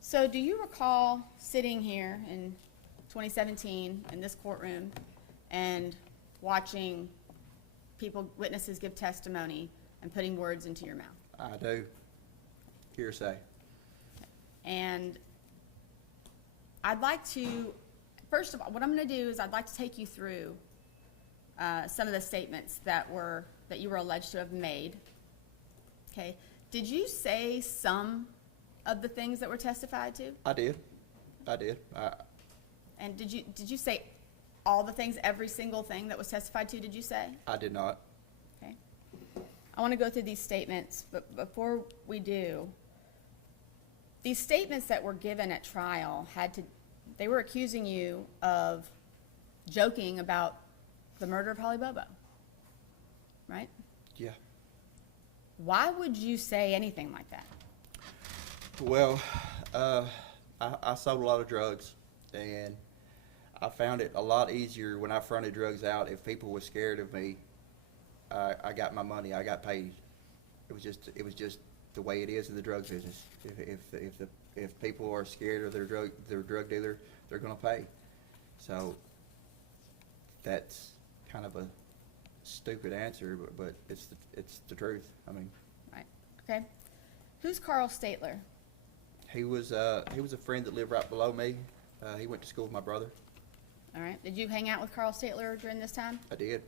So do you recall sitting here in 2017 in this courtroom and watching witnesses give testimony and putting words into your mouth? I do. Hearsay. And I'd like to, first of all, what I'm going to do is I'd like to take you through some of the statements that you were alleged to have made. Okay. Did you say some of the things that were testified to? I did. And did you say all the things, every single thing that was testified to, did you say? I did not. Okay. I want to go through these statements, but before we do, these statements that were given at trial they were accusing you of joking about the murder of Holly Bobo, right? Yeah. Why would you say anything like that? Well, I sold a lot of drugs, and I found it a lot easier when I fronted drugs out. If people were scared of me, I got my money. I got paid. It was just the way it is in the drug business. If people are scared of their drug dealer, they're going to pay. So that's kind of a stupid answer, but it's the truth. I mean. Right. Okay. Who's Carl Statler? He was a friend that lived right below me. He went to school with my brother. All right. Did you hang out with Carl Statler during this time? I did.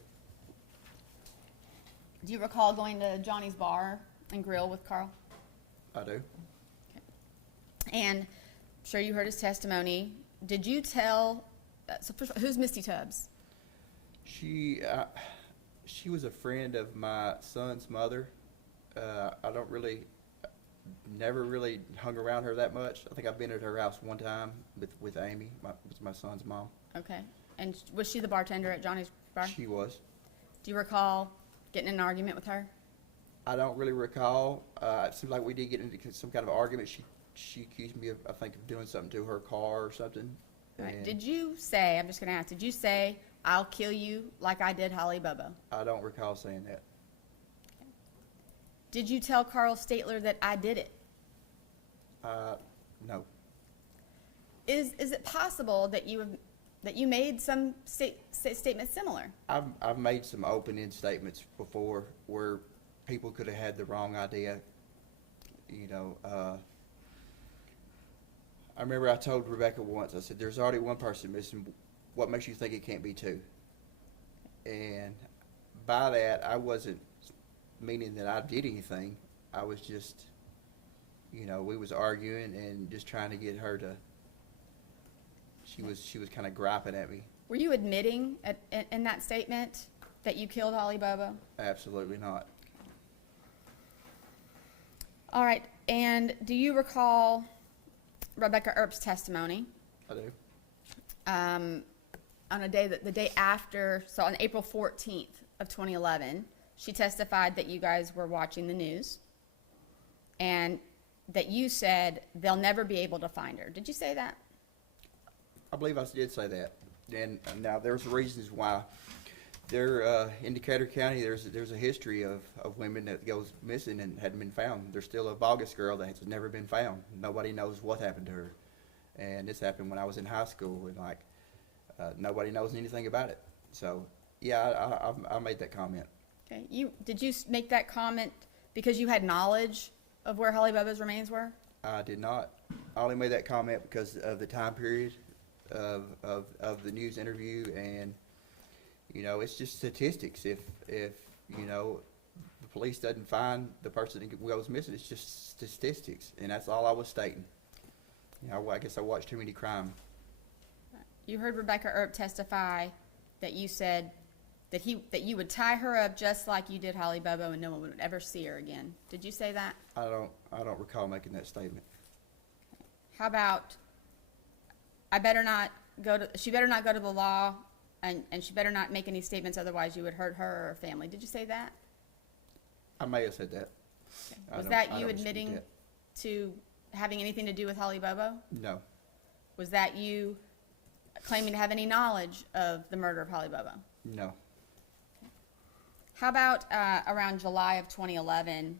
Do you recall going to Johnny's Bar and Grill with Carl? I do. Okay. And I'm sure you heard his testimony. Did you tell? So first of all, who's Misty Tubbs? She was a friend of my son's mother. Never really hung around her that much. I think I've been at her house one time with Amy, with my son's mom. Okay. And was she the bartender at Johnny's Bar? She was. Do you recall getting in an argument with her? I don't really recall. It seemed like we did get into some kind of argument. She accused me of, I think, of doing something to her car or something. Right. Did you say, I'm just going to ask, did you say, I'll kill you like I did Holly Bobo? I don't recall saying that. Okay. Did you tell Carl Statler that I did it? No. Is it possible that you made some statements similar? I've made some open-end statements before where people could have had the wrong idea. You know, I remember I told Rebecca once, I said, there's already one person missing. What makes you think it can't be two? And by that, I wasn't meaning that I did anything. I was just, we was arguing and just trying to get her to, she was kind of griping at me. Were you admitting in that statement that you killed Holly Bobo? Absolutely not. All right. And do you recall Rebecca Earp's testimony? I do. On the day after, so on April 14th of 2011, she testified that you guys were watching the news and that you said they'll never be able to find her. Did you say that? I believe I did say that. And now there's reasons why. There, in Decatur County, there's a history of women that goes missing and hadn't been found. There's still a Bogus girl that has never been found. Nobody knows what happened to her. And this happened when I was in high school, and nobody knows anything about it. So, yeah, I made that comment. Okay. Did you make that comment because you had knowledge of where Holly Bobo's remains were? I did not. I only made that comment because of the time period of the news interview, and it's just statistics. If the police doesn't find the person that goes missing, it's just statistics, and that's all I was stating. I guess I watched too many crime. You heard Rebecca Earp testify that you said that you would tie her up just like you did Holly Bobo, and no one would ever see her again. Did you say that? I don't recall making that statement. How about she better not go to the law, and she better not make any statements, otherwise you would hurt her or her family. Did you say that? I may have said that. Okay. Was that you admitting to having anything to do with Holly Bobo? No. Was that you claiming to have any knowledge of the murder of Holly Bobo? No. Okay. How about around July of 2011,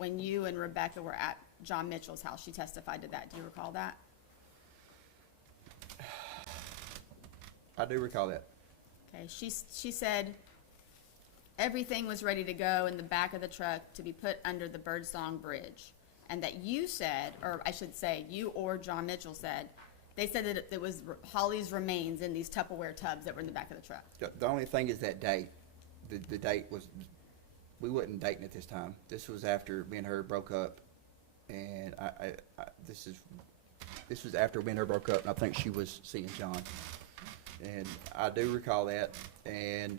when you and Rebecca were at John Mitchell's house. She testified to that. Do you recall that? I do recall that. Okay, she said everything was ready to go in the back of the truck to be put under the Birdsong Bridge. And that you said, or I should say, you or John Mitchell said, they said that it was Holly's remains in these Tupperware tubs that were in the back of the truck. The only thing is that date. The date was, we wasn't dating at this time. This was after me and her broke up, and this was after me and her broke up, and I think she was seeing John. And I do recall that, and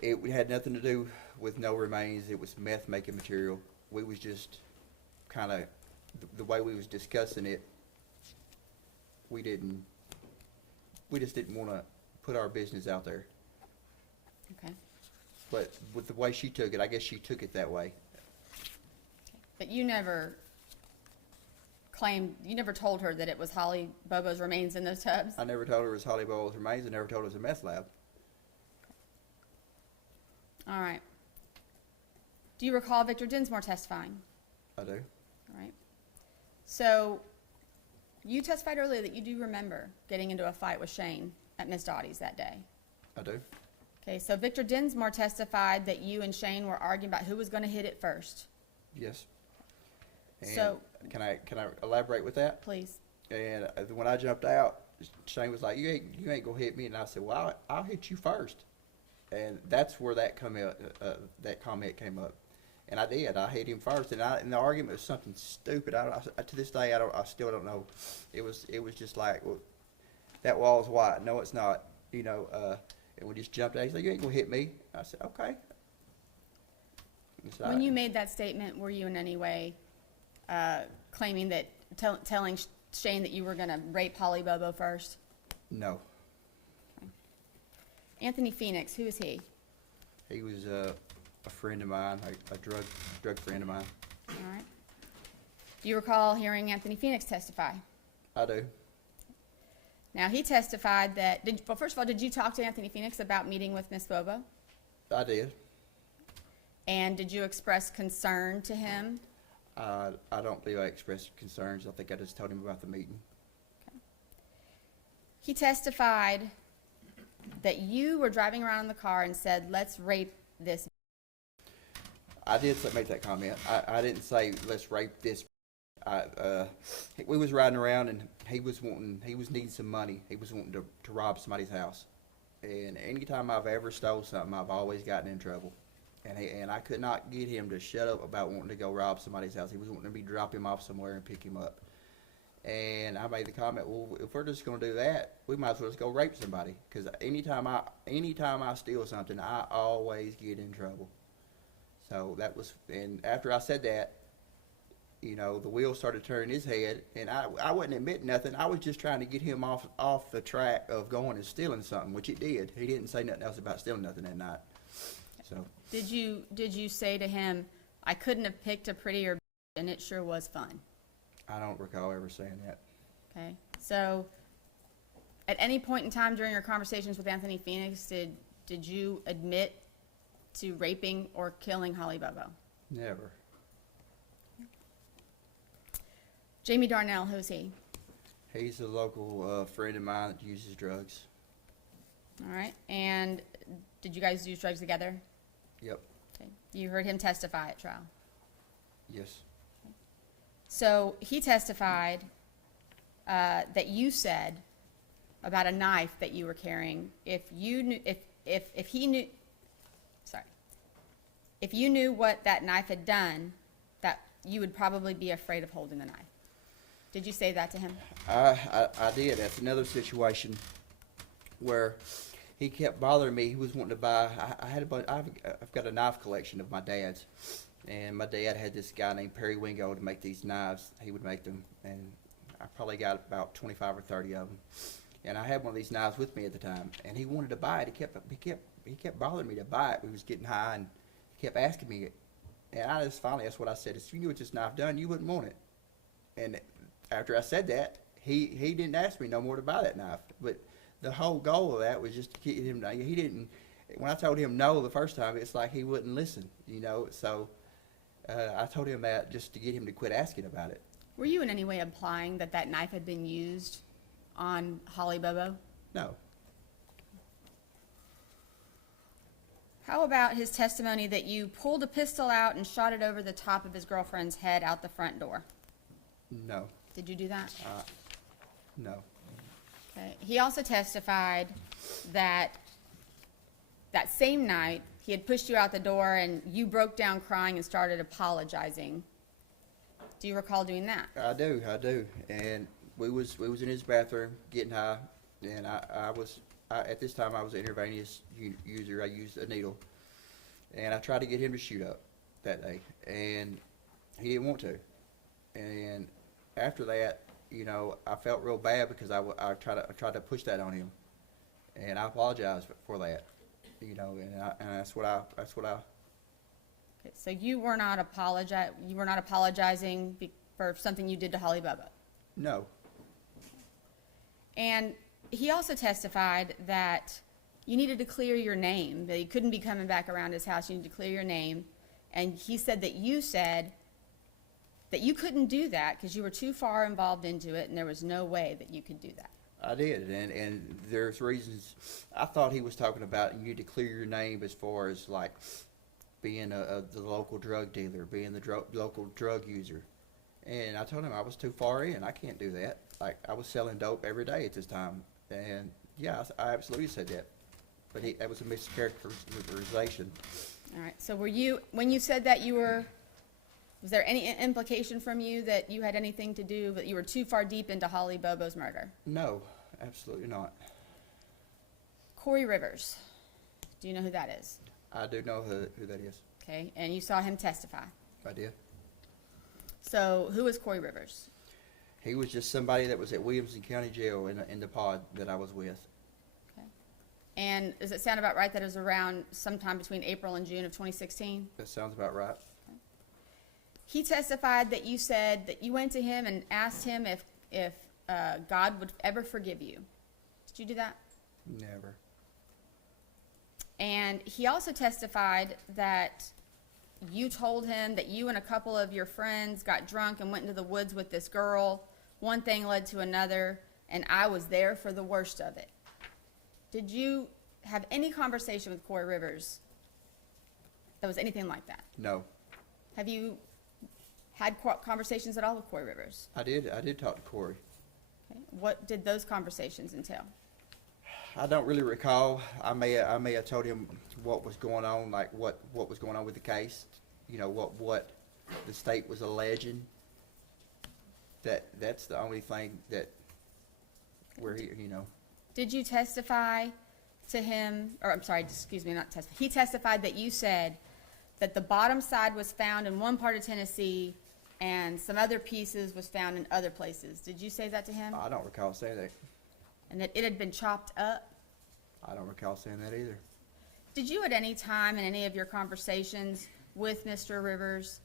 it had nothing to do with no remains. It was meth making material. We was just kind of, the way we was discussing it, we just didn't want to put our business out there. Okay. But with the way she took it, I guess she took it that way. But you never told her that it was Holly Bobo's remains in those tubs? I never told her it was Holly Bobo's remains. I never told her it was a meth lab. All right. Do you recall Victor Dinsmore testifying? I do. All right. So you testified earlier that you do remember getting into a fight with Shane at Miss Dottie's that day. I do. Okay, so Victor Dinsmore testified that you and Shane were arguing about who was going to hit it first. Yes. And So- can I elaborate with that? Please. And when I jumped out, Shane was like, "You ain't gonna hit me," and I said, "Well, I'll hit you first." And that's where that comment came up. And I did. I hit him first, and the argument was something stupid. To this day, I still don't know. It was just like, well, that wall's white. No, it's not. And we just jumped out. He said, "You ain't gonna hit me." I said, "Okay." So When you made that statement, were you in any way claiming that, telling Shane that you were going to rape Holly Bobo first? No, Anthony Phoenix, who is he? he was a friend of mine, a drug friend of mine. All right. Do you recall hearing Anthony Phoenix testify? I do. Now, he testified that, well, first of all, did you talk to Anthony Phoenix about meeting with Miss Bobo? I did. And did you express concern to him? I don't believe I expressed concerns. I think I just told him about the meeting. He testified that you were driving around in the car and said, "Let's rape this." I did make that comment. I didn't say let's rape this. We was riding around, and he was needing some money. He was wanting to rob somebody's house. And anytime I've ever stole something, I've always gotten in trouble. And I could not get him to shut up about wanting to go rob somebody's house. He was wanting me to drop him off somewhere and pick him up. And I made the comment, well, if we're just going to do that, we might as well just go rape somebody. Because anytime I steal something, I always get in trouble. So that was, and after I said that, the wheels started turning his head, and I wasn't admitting nothing. I was just trying to get him off the track of going and stealing something, which he did. He didn't say nothing else about stealing nothing that night. So Did you say to him, "I couldn't have picked a prettier and it sure was fun"? I don't recall ever saying that. Okay. So at any point in time during your conversations with Anthony Phoenix, did you admit to raping or killing Holly Bobo? Never. Jamie Darnell, who's he? He's a local friend of mine that uses drugs. All right. And did you guys use drugs together? Yep. Okay. You heard him testify at trial. Yes. So he testified that you said about a knife that you were carrying. If you knew what that knife had done, that you would probably be afraid of holding the knife. Did you say that to him? I did. That's another situation where he kept bothering me. He was wanting to buy. I've got a knife collection of my dad's, and my dad had this guy named Perry Wingo to make these knives. He would make them, and I probably got about 25 or 30 of them. And I had one of these knives with me at the time, and he wanted to buy it. He kept bothering me to buy it. We was getting high, and he kept asking me it. And I just finally, that's what I said. If you knew what this knife done, you wouldn't want it. And after I said that, he didn't ask me no more to buy that knife. But the whole goal of that was just to get him. He didn't. When I told him no the first time, it's like he wouldn't listen. So I told him that just to get him to quit asking about it. Were you in any way implying that that knife had been used on Holly Bobo? No. How about his testimony that you pulled a pistol out and shot it over the top of his girlfriend's head out the front door? No. Did you do that? No. Okay. He also testified that that same night he had pushed you out the door and you broke down crying and started apologizing. Do you recall doing that? I do. And we was in his bathroom getting high, and at this time I was an intravenous user. I used a needle, and I tried to get him to shoot up that day, and he didn't want to. And after that, you know, I felt real bad because I tried to push that on him, and I apologized for that, you know, and that's what I. Okay, so you were not apologizing for something you did to Holly Bobo. No. And he also testified that you needed to clear your name, that you couldn't be coming back around his house, you needed to clear your name. And he said that you couldn't do that because you were too far involved into it and there was no way that you could do that. I did, and there's reasons. I thought he was talking about you need to clear your name as far as like being the local drug dealer, being the local drug user. And I told him I was too far in. I can't do that. Like, I was selling dope every day at this time. And yeah, I absolutely said that. But that was a mischaracterization. All right, so when you said that was there any implication from you that you had anything to do, that you were too far deep into Holly Bobo's murder? No, absolutely not. Corey Rivers, do you know who that is? I do know who that is. Okay, and you saw him testify. I did. So who is Corey Rivers? He was just somebody that was at Williamson County Jail in the pod that I was with. Okay. And does it sound about right that it was around sometime between April and June of 2016? That sounds about right. Okay. He testified that you said that you went to him and asked him if God would ever forgive you. Did you do that? Never. And he also testified that you told him that you and a couple of your friends got drunk and went into the woods with this girl. One thing led to another, and I was there for the worst of it. Did you have any conversation with Corey Rivers that was anything like that? No. Have you had conversations at all with Corey Rivers? I did talk to Corey. Okay. What did those conversations entail? I don't really recall. I may have told him what was going on, like what was going on with the case. You know, what the state was alleging. That's the only thing that where he, you know. Did you testify to him, or I'm sorry, excuse me, not testify. He testified that you said that the bottom side was found in one part of Tennessee and some other pieces was found in other places. Did you say that to him? I don't recall saying that. And that it had been chopped up? I don't recall saying that either. Did you at any time in any of your conversations with Mr. Rivers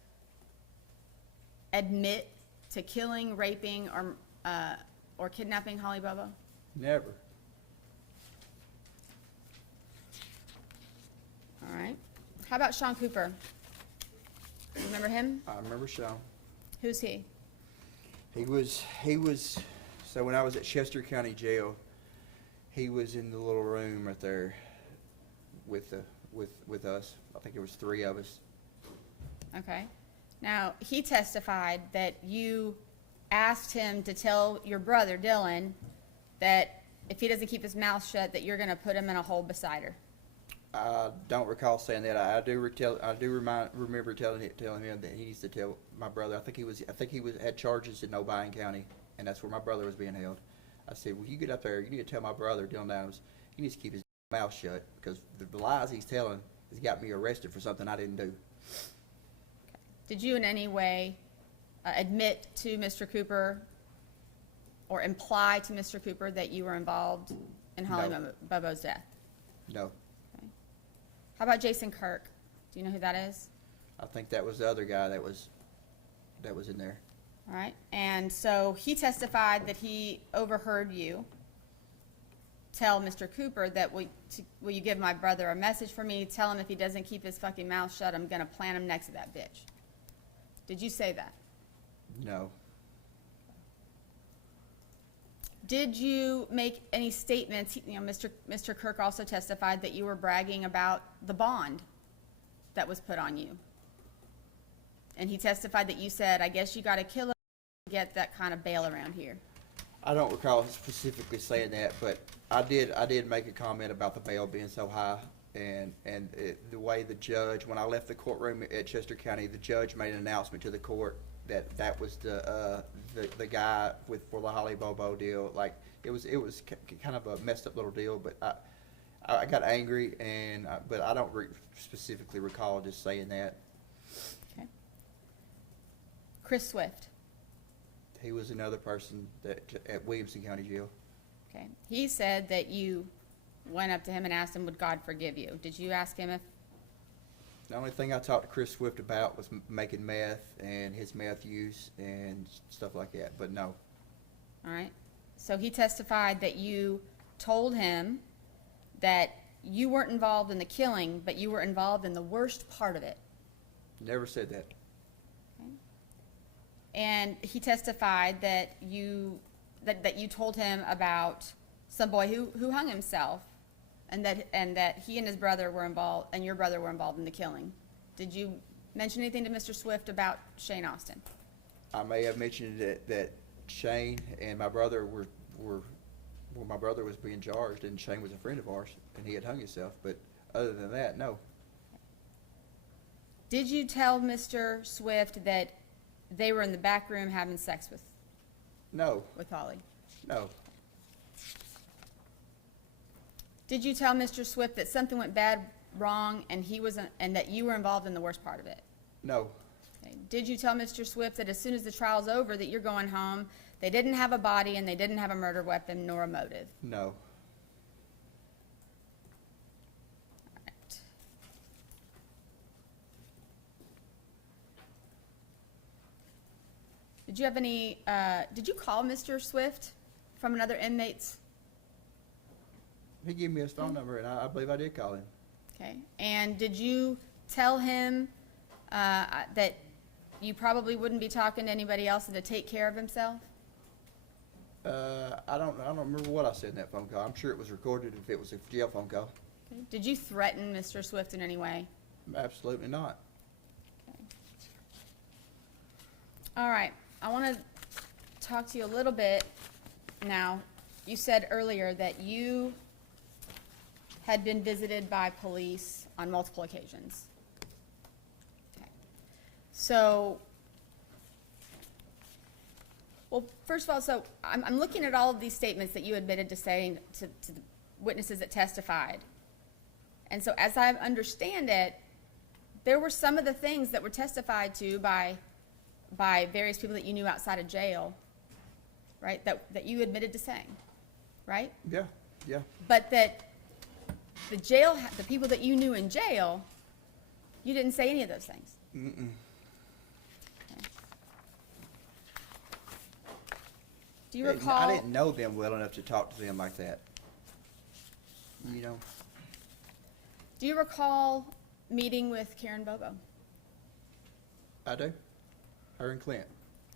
admit to killing, raping, or kidnapping Holly Bobo? Never. All right. How about Sean Cooper? Remember him? I remember Sean. Who's he? He was, so when I was at Chester County Jail, he was in the little room right there with us. I think there was 3 of us. Okay. Now, he testified that you asked him to tell your brother, Dylan, that if he doesn't keep his mouth shut, that you're going to put him in a hole beside her. I don't recall saying that. I do remember telling him that he needs to tell my brother. I think he had charges in Nobian County, and that's where my brother was being held. I said, well, you get up there, you need to tell my brother, Dylan Adams, he needs to keep his mouth shut because the lies he's telling has got me arrested for something I didn't do. Okay. Did you in any way admit to Mr. Cooper or imply to Mr. Cooper that you were involved in Holly Bobo's death? No. Okay. How about Jason Kirk? Do you know who that is? I think that was the other guy that was in there. All right. And so he testified that he overheard you tell Mr. Cooper that, will you give my brother a message for me? Tell him if he doesn't keep his fucking mouth shut, I'm going to plant him next to that bitch. Did you say that? No. Did you make any statements? You know, Mr. Kirk also testified that you were bragging about the bond that was put on you. And he testified that you said, I guess you got to kill him to get that kind of bail around here. I don't recall specifically saying that, but I did make a comment about the bail being so high, and the way the judge, when I left the courtroom at Chester County, the judge made an announcement to the court that was the guy for the Holly Bobo deal. Like it was kind of a messed up little deal, but I got angry, but I don't specifically recall just saying that. Okay. Chris Swift. He was another person at Williamson County Jail. Okay. He said that you went up to him and asked him, would God forgive you? Did you ask him if? The only thing I talked to Chris Swift about was making meth and his meth use and stuff like that, but no. All right. So he testified that you told him that you weren't involved in the killing, but you were involved in the worst part of it. Never said that. Okay. And he testified that you told him about some boy who hung himself, and that he and his brother were involved, and your brother were involved in the killing. Did you mention anything to Mr. Swift about Shane Austin? I may have mentioned that Shane and my brother my brother was being charged, and Shane was a friend of ours, and he had hung himself. But other than that, no. Did you tell Mr. Swift that they were in the back room having sex with Holly? No. Did you tell Mr. Swift that something went wrong, and and that you were involved in the worst part of it? No. Okay. Did you tell Mr. Swift that as soon as the trial's over that you're going home, they didn't have a body and they didn't have a murder weapon nor a motive? No. All right. Did you have any, did you call Mr. Swift from another inmate's? He gave me his phone number, and I believe I did call him. Okay. And did you tell him that you probably wouldn't be talking to anybody else and to take care of himself? I don't remember what I said in that phone call. I'm sure it was recorded if it was a jail phone call. Okay. Did you threaten Mr. Swift in any way? Absolutely not. Okay. All right. I want to talk to you a little bit now. You said earlier that you had been visited by police on multiple occasions. Okay. So, well, first of all, so I'm looking at all of these statements that you admitted to saying to the witnesses that testified. And so as I understand it, there were some of the things that were testified to by various people that you knew outside of jail, right, that you admitted to saying, right? Yeah. But that the people that you knew in jail, you didn't say any of those things. Mm-mm. Okay. Do you recall? I didn't know them well enough to talk to them like that. You know. Do you recall meeting with Karen Bobo? I do. Her and Clint.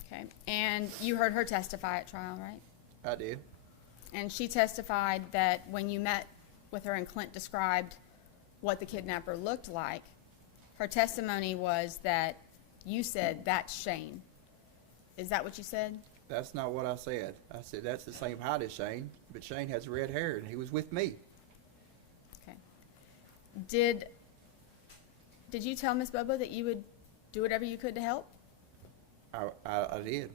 Okay. And you heard her testify at trial, right? I did. And she testified that when you met with her and Clint described what the kidnapper looked like, her testimony was that you said, that's Shane. Is that what you said? That's not what I said. I said that's the same height as Shane, but Shane has red hair, and he was with me. Okay. Did you tell Miss Bobo that you would do whatever you could to help? I did.